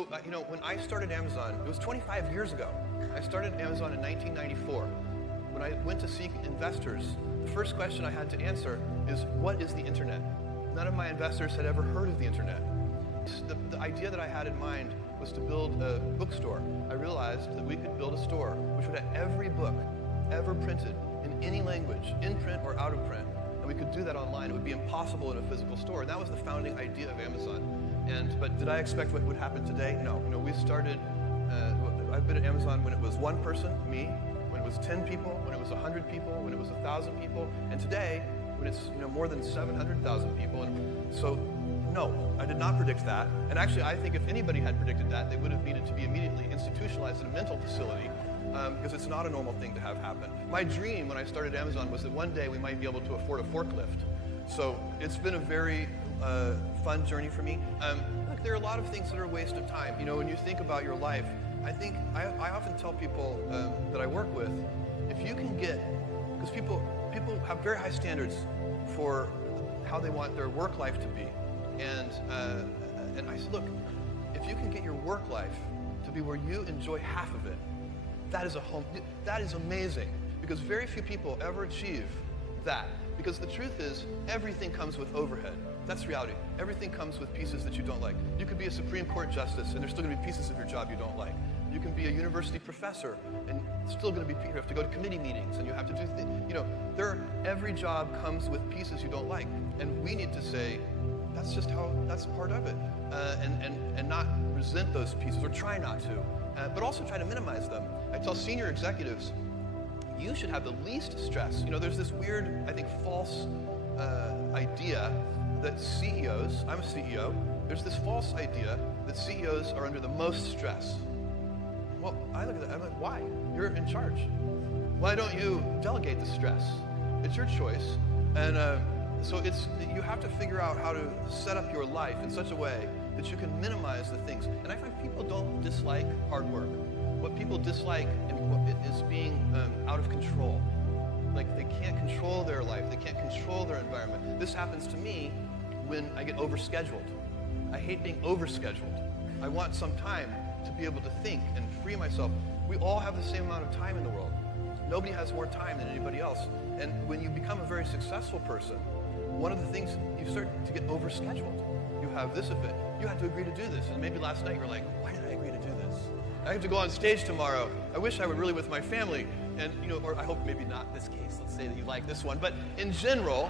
You know, when I started Amazon, it was 25 years ago. I started Amazon in 1994. When I went to seek investors, the first question I had to answer is, what is the internet? None of my investors had ever heard of the internet. The idea that I had in mind was to build a bookstore. I realized that we could build a store which would have every book ever printed in any language, in print or out of print. And we could do that online. It would be impossible in a physical store. And that was the founding idea of Amazon. But did I expect what would happen today? No. You know, we started, I've been at Amazon when it was one person, me, when it was 10 people, when it was 100 people, when it was 1,000 people, and today, when it's more than 700,000 people. And so, no, I did not predict that. And actually, I think if anybody had predicted that, they would have needed to be immediately institutionalized in a mental facility, because it's not a normal thing to have happen. My dream when I started Amazon was that one day we might be able to afford a forklift. So it's been a very fun journey for me. Look, there are a lot of things that are a waste of time. You know, when you think about your life, I often tell people that I work with, if you can get, because people have very high standards for how they want their work life to be. And I said, look, if you can get your work life to be where you enjoy half of it, that is amazing, because very few people ever achieve that. Because the truth is, everything comes with overhead. That's reality. Everything comes with pieces that you don't like. You could be a Supreme Court justice, and there's still going to be pieces of your job you don't like. You can be a university professor, and still going to be, you have to go to committee meetings, and you have to do things. You know, every job comes with pieces you don't like, and we need to say, that's part of it, and not resent those pieces, or try not to, but also try to minimize them. I tell senior executives, you should have the least stress. You know, there's this weird, I think, false idea that CEOs, I'm a CEO, there's this false idea that CEOs are under the most stress. Well, I look at that, I'm like, why? You're in charge. Why don't you delegate the stress? It's your choice. And so you have to figure out how to set up your life in such a way that you can minimize the things. And I find people don't dislike hard work. What people dislike is being out of control. Like, they can't control their life, they can't control their environment. This happens to me when I get overscheduled. I hate being overscheduled. I want some time to be able to think and free myself. We all have the same amount of time in the world. Nobody has more time than anybody else. And when you become a very successful person, one of the things, you start to get overscheduled. You have this event, you had to agree to do this, and maybe last night you're like, why did I agree to do this? I have to go on stage tomorrow. I wish I were really with my family. And, you know, or I hope maybe not this case. Let's say that you like this one. But in general,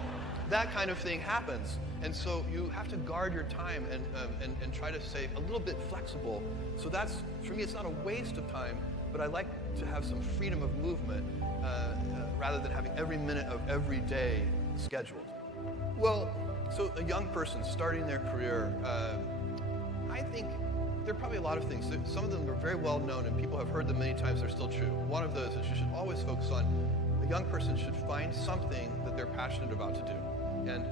that kind of thing happens. And so you have to guard your time and try to stay a little bit flexible. So that's, for me, it's not a waste of time, but I like to have some freedom of movement rather than having every minute of every day scheduled. Well, so a young person starting their career, I think there are probably a lot of things. Some of them are very well known and people have heard them many times, they're still true. One of those is you should always focus on, a young person should find something that they're passionate about to do. And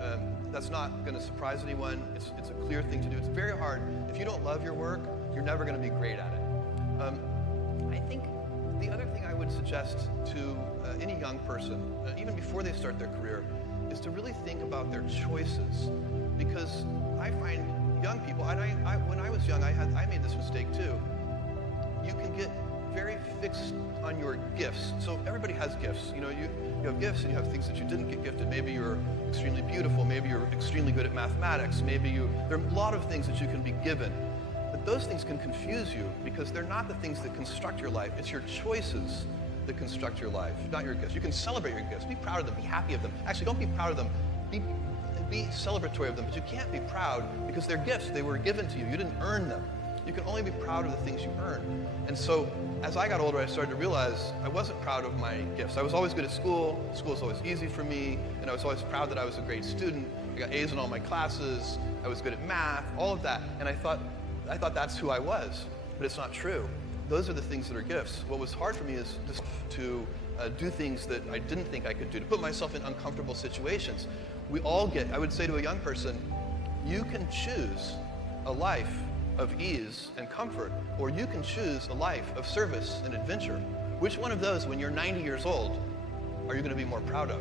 that's not going to surprise anyone. It's a clear thing to do. It's very hard. If you don't love your work, you're never going to be great at it. I think the other thing I would suggest to any young person, even before they start their career, is to really think about their choices. Because I find young people, and when I was young, I made this mistake too. You can get very fixed on your gifts. So everybody has gifts. You know, you have gifts and you have things that you didn't get gifted. Maybe you're extremely beautiful. Maybe you're extremely good at mathematics. There are a lot of things that you can be given. But those things can confuse you because they're not the things that construct your life. It's your choices that construct your life, not your gifts. You can celebrate your gifts. Be proud of them. Be happy of them. Actually, don't be proud of them. Be celebratory of them, but you can't be proud because they're gifts. They were given to you. You didn't earn them. You can only be proud of the things you earn. And so, as I got older, I started to realize I wasn't proud of my gifts. I was always good at school. School was always easy for me, and I was always proud that I was a great student. I got A's in all my classes. I was good at math, all of that. And I thought that's who I was, but it's not true. Those are the things that are gifts. What was hard for me is just to do things that I didn't think I could do, to put myself in uncomfortable situations. I would say to a young person, you can choose a life of ease and comfort, or you can choose a life of service and adventure. Which one of those, when you're 90 years old, are you going to be more proud of?